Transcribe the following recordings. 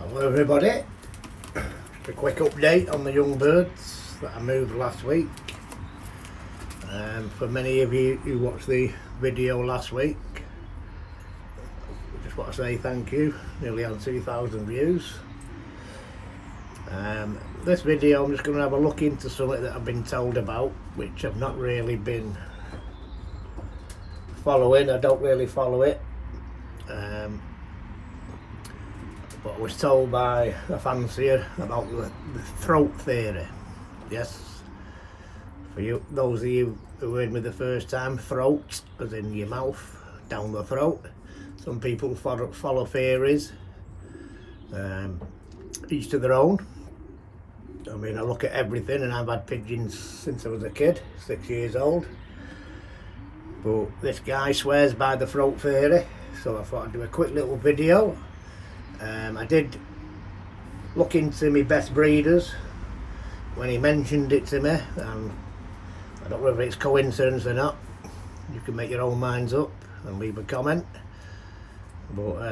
Hello everybody, just a quick update on the young birds that I moved last week. For many of you who watched the video last week, I just want to say thank you. Nearly had 2,000 views. This video I'm just going to have a look into something that I've been told about, which I've not really been following. I don't really follow it. But I was told by a fancier about the throat theory. Yes, for you, those of you who heard me the first time, throat as in your mouth, down the throat. Some people follow theories, each to their own. I mean, I look at everything, and I've had pigeons since I was a kid, 6 years old. But this guy swears by the throat theory, so I thought I'd do a quick little video. I did look into my best breeders when he mentioned it to me, and I don't know whether it's coincidence or not. You can make your own minds up and leave a comment. But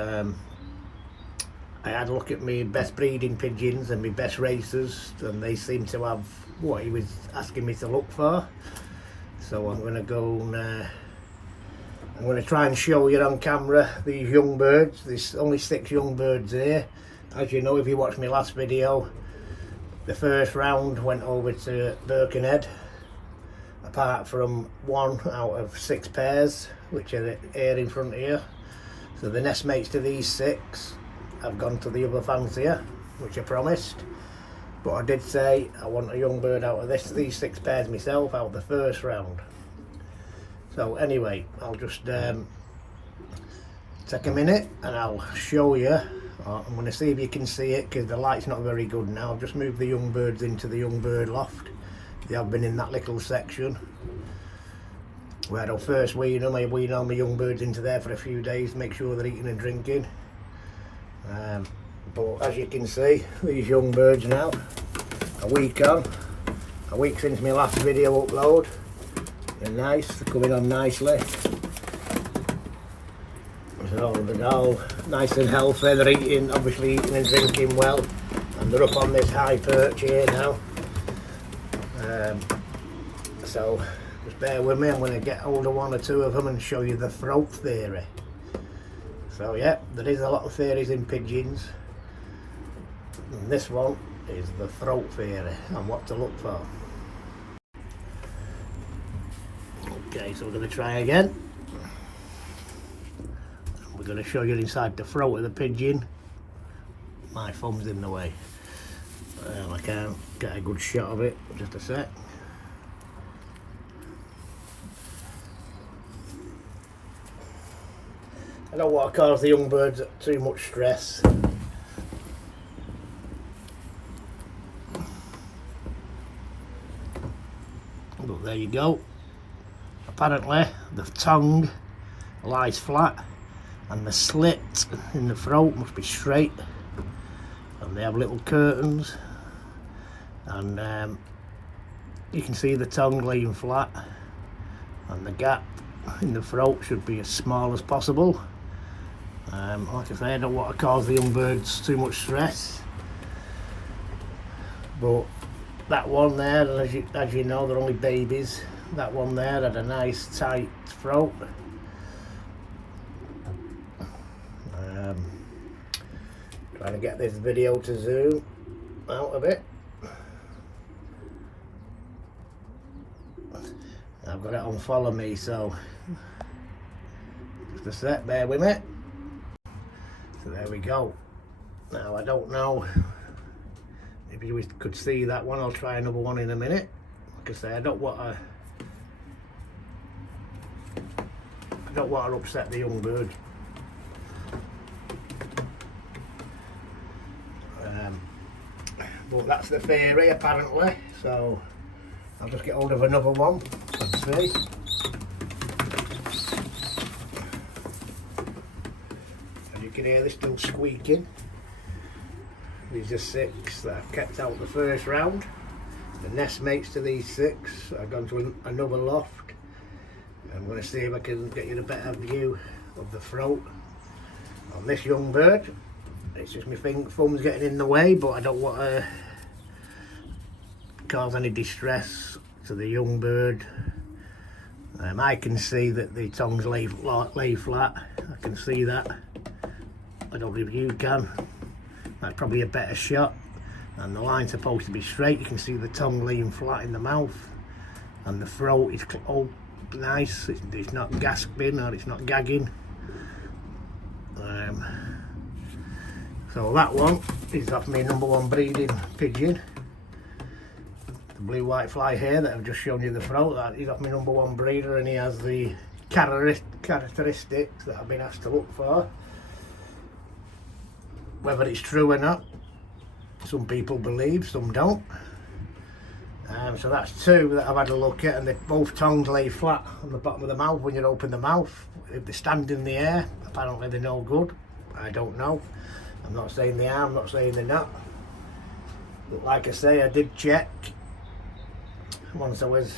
I had a look at my best breeding pigeons and my best racers, and they seem to have what he was asking me to look for. So I'm going to go and I'm going to try and show you on camera these young birds. There's only 6 young birds here. As you know, if you watched my last video, the first round went over to Birkenhead, apart from 1 out of 6 pairs, which are here in front of you. So the nest mates to these 6 have gone to the other fancier, which I promised. But I did say I want a young bird out of these 6 pairs myself, out of the first round. So anyway, I'll just take a minute and I'll show you. I'm going to see if you can see it, because the light's not very good now. I've just moved the young birds into the young bird loft. They have been in that little section where I'll first wean them. I wean all my young birds into there for a few days, make sure they're eating and drinking. But as you can see, these young birds now, a week since my last video upload. They're nice, they're coming on nicely. So they're all nice and healthy, they're eating, obviously eating and drinking well, and they're up on this high perch here now. So just bear with me, I'm going to get hold of 1 or 2 of them and show you the throat theory. So yeah, there is a lot of theories in pigeons, and this one is the throat theory and what to look for. Okay, so we're going to try again. We're going to show you inside the throat of the pigeon. My thumb's in the way. I can't get a good shot of it. Just a sec. I don't want to cause the young birds too much stress. But there you go. Apparently the tongue lies flat and the slit in the throat must be straight, and they have little curtains, and you can see the tongue laying flat, and the gap in the throat should be as small as possible. Like I say, I don't want to cause the young birds too much stress, but that one there, as you know, they're only babies. That one there had a nice tight throat. Trying to get this video to zoom out a bit. I've got it on follow me, so just a sec, bear with me. So there we go. Now I don't know if you could see that one. I'll try another one in a minute. Like I say, I don't want to upset the young bird. But that's the theory apparently, so I'll just get hold of another one. Let's see. As you can hear, they're still squeaking. These are 6 that I've kept out the first round. The nest mates to these 6 I've gone to another loft. I'm going to see if I can get you a better view of the throat on this young bird. It's just my thumb's getting in the way, but I don't want to cause any distress to the young bird. I can see that the tongues lay flat. I can see that. I don't know if you can. That's probably a better shot. And the line's supposed to be straight. You can see the tongue laying flat in the mouth, and the throat is all nice. It's not gasping or it's not gagging. So that one is off my #1 breeding pigeon. The blue white fly here that I've just shown you the throat, that is off my #1 breeder, and he has the characteristics that I've been asked to look for. Whether it's true or not, some people believe, some don't. So that's two that I've had a look at, and both tongues lay flat on the bottom of the mouth when you open the mouth. If they stand in the air, apparently they're no good. I don't know. I'm not saying they are, I'm not saying they're not. But like I say, I did check once I was,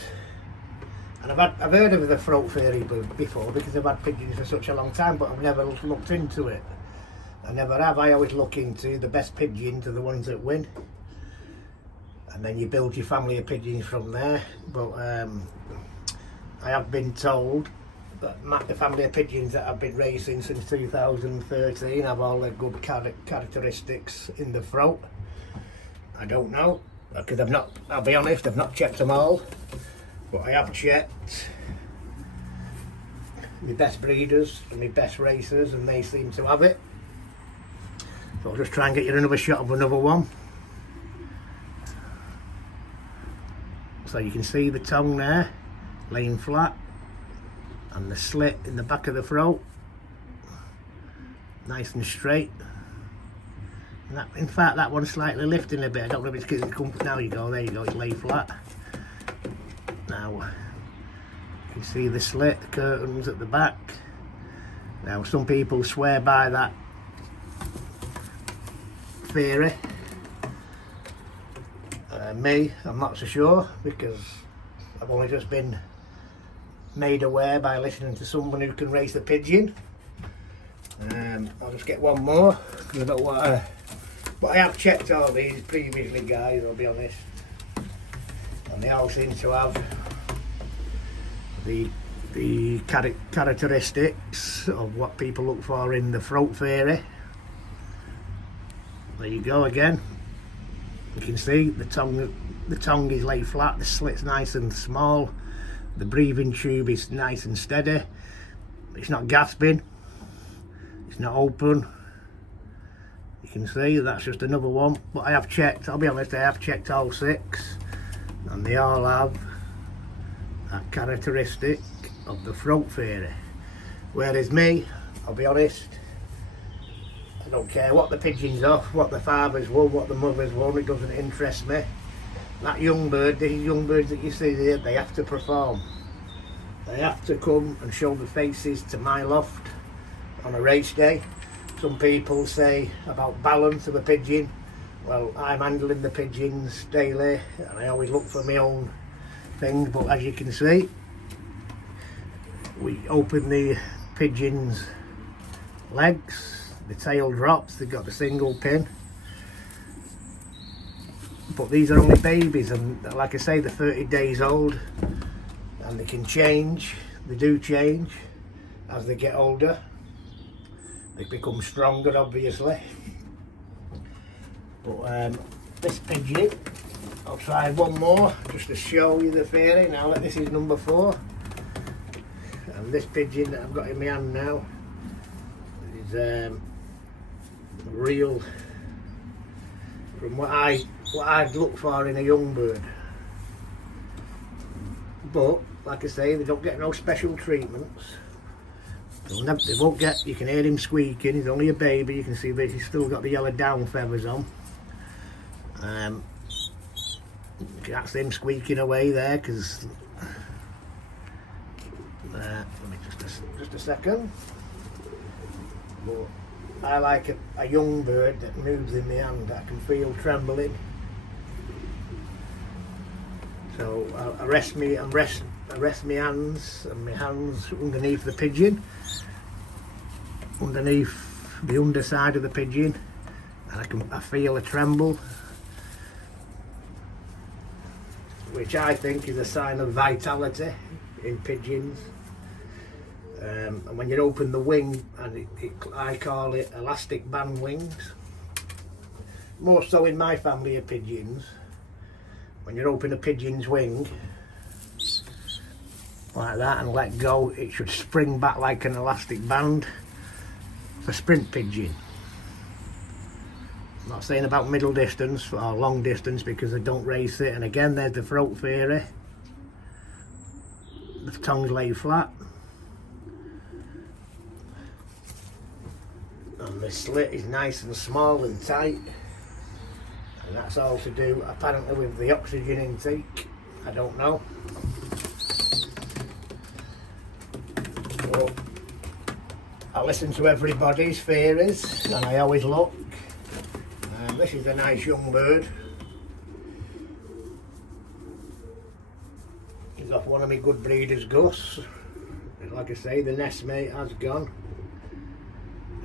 and I've heard of the throat fairy before because I've had pigeons for such a long time, but I've never looked into it. I never have. I always look into the best pigeons are the ones that win, and then you build your family of pigeons from there. But I have been told that the family of pigeons that I've been raising since 2013 have all the good characteristics in the throat. I don't know, because I'll be honest, I've not checked them all, but I have checked my best breeders and my best racers, and they seem to have it. So I'll just try and get you another shot of another one. So you can see the tongue there laying flat, and the slit in the back of the throat nice and straight. And that, in fact, that one's slightly lifting a bit. I don't know if it's because it's come. Now you go, there you go, it's laid flat. Now you can see the slit, the curtains at the back. Now some people swear by that theory. Me, I'm not so sure, because I've only just been made aware by listening to someone who can race a pigeon. I'll just get one more because I don't want to, but I have checked all these previously, guys, I'll be honest, and they all seem to have the characteristics of what people look for in the throat fairy. There you go again. You can see the tongue is laid flat, the slit's nice and small, the breathing tube is nice and steady, it's not gasping, it's not open. You can see that's just another one, but I have checked, I'll be honest, I have checked all 6, and they all have that characteristic of the throat fairy. Whereas me, I'll be honest, I don't care what the pigeons are, what the fathers won, what the mothers won, it doesn't interest me. That young bird, these young birds that you see here, they have to perform. They have to come and show the faces to my loft on a race day. Some people say about balance of a pigeon. Well, I'm handling the pigeons daily, and I always look for my own things, but as you can see, we open the pigeons' legs. The tail drops, they've got the single pin, but these are only babies, and like I say, they're 30 days old, and they can change, they do change as they get older. They become stronger, obviously, but this pigeon, I'll try one more just to show you the fairy. Now this is number 4, and this pigeon that I've got in my hand now is real, from what I'd look for in a young bird. But like I say, they don't get no special treatments. They won't get, you can hear him squeaking, he's only a baby, you can see that he's still got the yellow down feathers on. That's him squeaking away there, because let me just a second. But I like a young bird that moves in my hand, that I can feel trembling. So I rest my hands and my hands underneath the pigeon, underneath the underside of the pigeon, and I feel a tremble, which I think is a sign of vitality in pigeons. And when you open the wing, and I call it elastic band wings, more so in my family of pigeons, when you open a pigeon's wing like that and let go, it should spring back like an elastic band for sprint pigeon. I'm not saying about middle distance or long distance because they don't race it. And again, there's the throat theory. The tongues lay flat. And the slit is nice and small and tight. And that's all to do apparently with the oxygen intake. I don't know. But I listen to everybody's theories and I always look. This is a nice young bird. He's off one of my good breeders' Gus. Like I say, the nestmate has gone.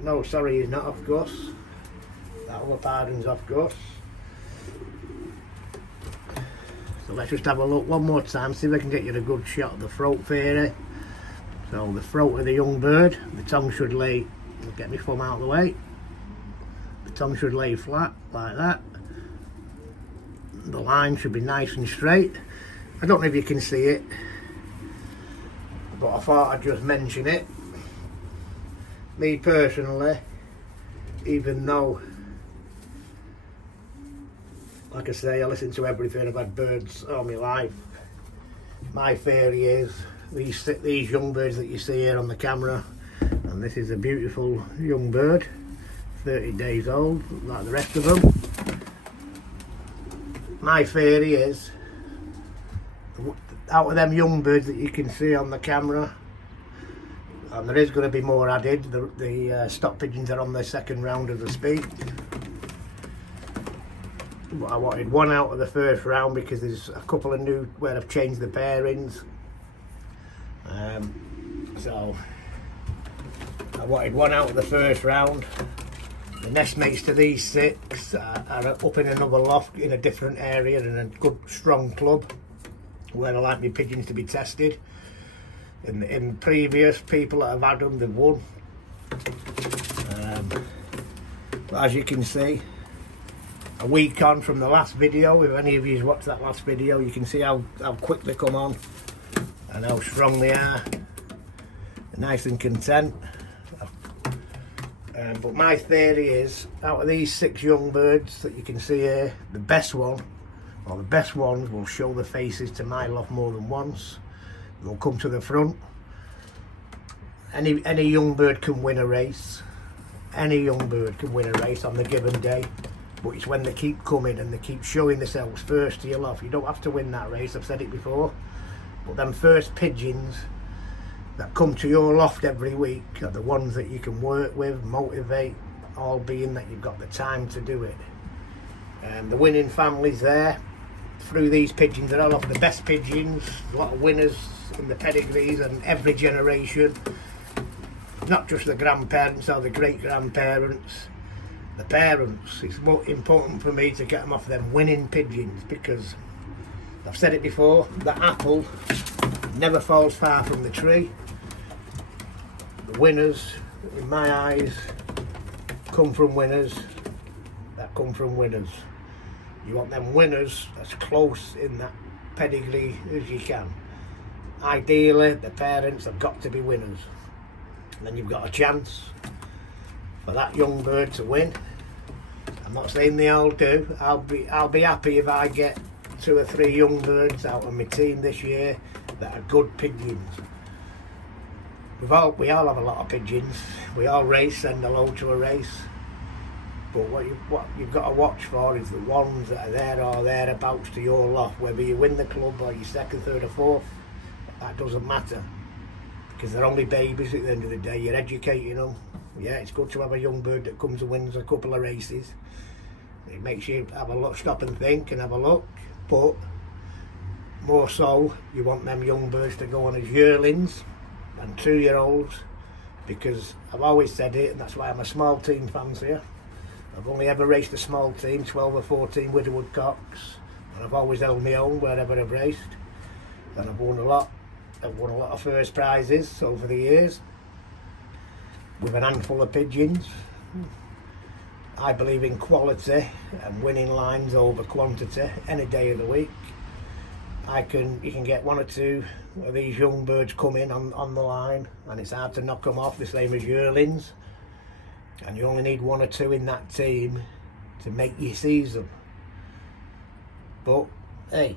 No, sorry, he's not off Gus. That other pardon's off Gus. So let's just have a look one more time, see if I can get you a good shot of the throat theory. So the throat of the young bird, the tongue should lay, get my thumb out of the way. The tongue should lay flat like that. The line should be nice and straight. I don't know if you can see it, but I thought I'd just mention it. Me personally, even though, like I say, I listen to everything, I've had birds all my life, my theory is these young birds that you see here on the camera, and this is a beautiful young bird, 30 days old, like the rest of them. My theory is, out of them young birds that you can see on the camera, and there is going to be more added, the stock pigeons are on the second round as I speak. But I wanted one out of the first round because there's a couple of new where I've changed the pairings. So I wanted one out of the first round. The nestmates to these 6 are up in another loft in a different area in a good strong club where I like my pigeons to be tested. In previous people that have had them, they've won. But as you can see, a week on from the last video, if any of you watched that last video, you can see how quick they come on and how strong they are. They're nice and content. But my theory is, out of these 6 young birds that you can see here, the best one, or the best ones, will show the faces to my loft more than once. They'll come to the front. Any young bird can win a race. Any young bird can win a race on the given day. But it's when they keep coming and they keep showing themselves first to your loft. You don't have to win that race, I've said it before. But them first pigeons that come to your loft every week are the ones that you can work with, motivate, all being that you've got the time to do it. And the winning families there, through these pigeons, are all of the best pigeons, a lot of winners in the pedigrees and every generation. Not just the grandparents or the great-grandparents, the parents. It's more important for me to get them off them winning pigeons because, I've said it before, the apple never falls far from the tree. The winners, in my eyes, come from winners that come from winners. You want them winners as close in that pedigree as you can. Ideally, the parents have got to be winners. And then you've got a chance for that young bird to win. I'm not saying they all do. I'll be happy if I get 2 or 3 young birds out of my team this year that are good pigeons. We all have a lot of pigeons. We all race, send a load to a race. But what you've got to watch for is the ones that are there or thereabouts to your loft. Whether you win the club or you're 2nd, 3rd or 4th, that doesn't matter. Because they're only babies at the end of the day. You're educating them. Yeah, it's good to have a young bird that comes and wins a couple of races. It makes you have a look, stop and think and have a look. But more so, you want them young birds to go on as yearlings and 2-year-olds. Because I've always said it, and that's why I'm a small team fancier. I've only ever raced a small team, 12 or 14 widowwood cocks, and I've always held my own wherever I've raced, and I've won a lot. I've won a lot of first prizes over the years with an handful of pigeons. I believe in quality and winning lines over quantity any day of the week. You can get one or two of these young birds coming on the line, and it's hard to knock them off, the same as yearlings, and you only need one or two in that team to make your season. But hey,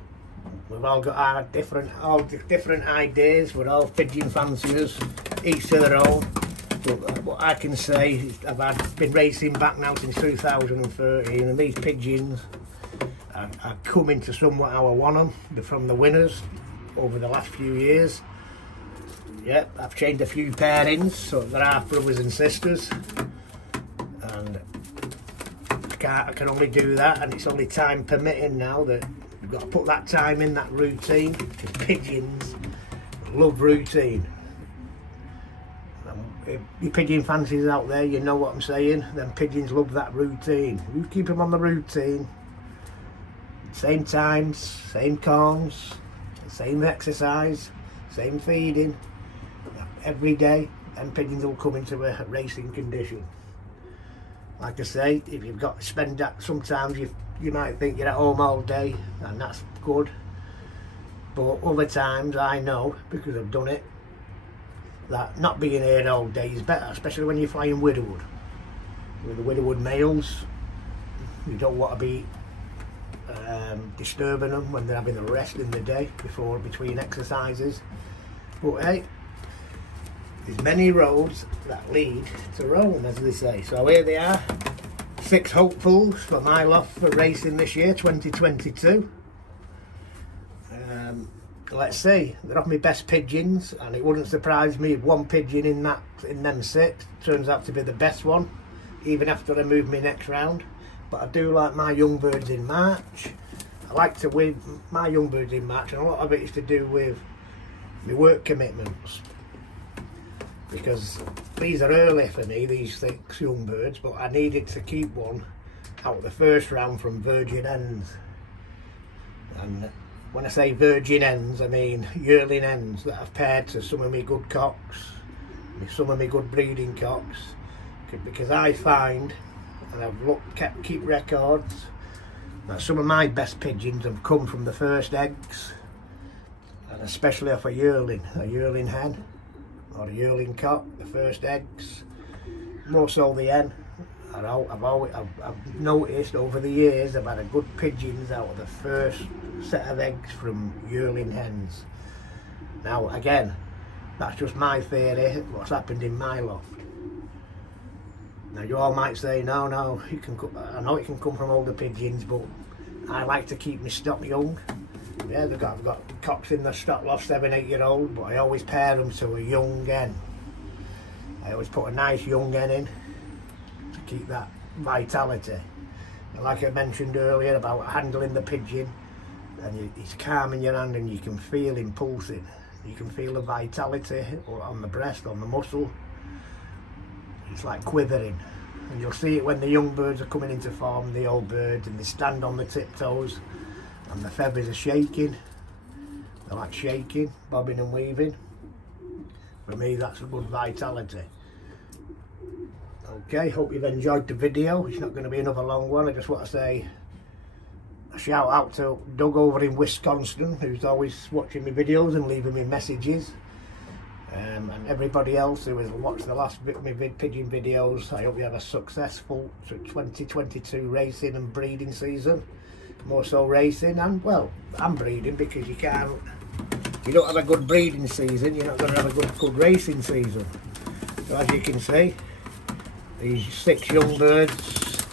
we've all got our different ideas. We're all pigeon fanciers, each to their own. But what I can say is I've been racing back now since 2013, and these pigeons are coming to somewhat how I want them. They're from the winners over the last few years. Yep, I've changed a few pairings, so they're half brothers and sisters, and I can only do that, and it's only time permitting now that you've got to put that time in, that routine, because pigeons love routine. If you pigeon fanciers out there, you know what I'm saying. Them pigeons love that routine. You keep them on the routine, same times, same calms, same exercise, same feeding, every day, and pigeons will come into a racing condition. Like I say, if you've got to spend that, sometimes you might think you're at home all day, and that's good. But other times I know, because I've done it, that not being here all day is better, especially when you're flying widowwood. With the widowwood males, you don't want to be disturbing them when they're having a rest in the day between exercises. But hey, there's many roads that lead to Rome, as they say. So here they are, 6 hopefuls for my loft for racing this year, 2022. Let's see, they're of my best pigeons, and it wouldn't surprise me if one pigeon in them 6 turns out to be the best one, even after I move my next round. But I do like my young birds in March. I like to win my young birds in March, and a lot of it is to do with my work commitments, because these are early for me, these 6 young birds, but I needed to keep one out of the first round from virgin hens. And when I say virgin hens, I mean yearling hens that I've paired to some of my good cocks, some of my good breeding cocks, because I find, and I've keep records, that some of my best pigeons have come from the first eggs, and especially off a yearling hen or a yearling cock, the first eggs, more so the hen. And I've noticed over the years I've had a good pigeons out of the first set of eggs from yearling hens. Now again, that's just my theory, what's happened in my loft. Now you all might say, no, I know it can come from older pigeons, but I like to keep my stock young. Yeah, I've got cocks in the stock loft, 7-8 year old, but I always pair them to a young hen. I always put a nice young hen in to keep that vitality. And like I mentioned earlier about handling the pigeon, and it's calm in your hand and you can feel him pulsing. You can feel the vitality on the breast, on the muscle. It's like quivering, and you'll see it when the young birds are coming into form, the old birds, and they stand on the tiptoes and the feathers are shaking. They're like shaking, bobbing and weaving. For me, that's a good vitality. Okay, hope you've enjoyed the video. It's not going to be another long one. I just want to say a shout out to Doug over in Wisconsin, who's always watching my videos and leaving me messages. And everybody else who has watched the last my pigeon videos, I hope you have a successful 2022 racing and breeding season. More so racing, and well, I'm breeding, because you don't have a good breeding season, you're not going to have a good racing season. So as you can see, these 6 young birds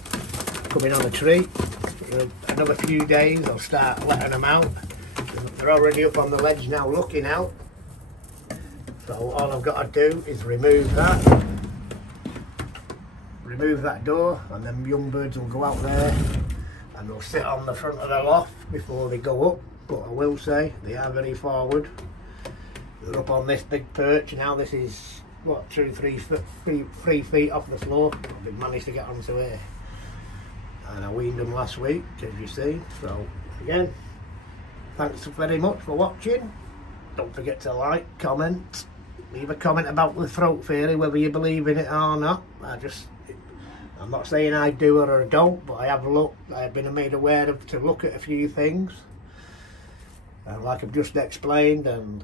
coming on a tree. Another few days I'll start letting them out. They're already up on the ledge now looking out. So all I've got to do is remove that door, and then young birds will go out there and they'll sit on the front of the loft before they go up. But I will say they are very forward. They're up on this big perch now. This is what, 2-3 feet off the floor. I've managed to get onto here. and I weaned them last week, as you see. So again, thanks very much for watching. Don't forget to like, comment, leave a comment about the throat fairy, whether you believe in it or not. I'm not saying I do or I don't, but I have looked. I have been made aware of to look at a few things, and like I've just explained, and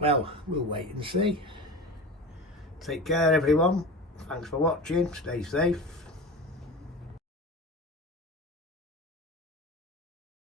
well, we'll wait and see. Take care, everyone. Thanks for watching. Stay safe.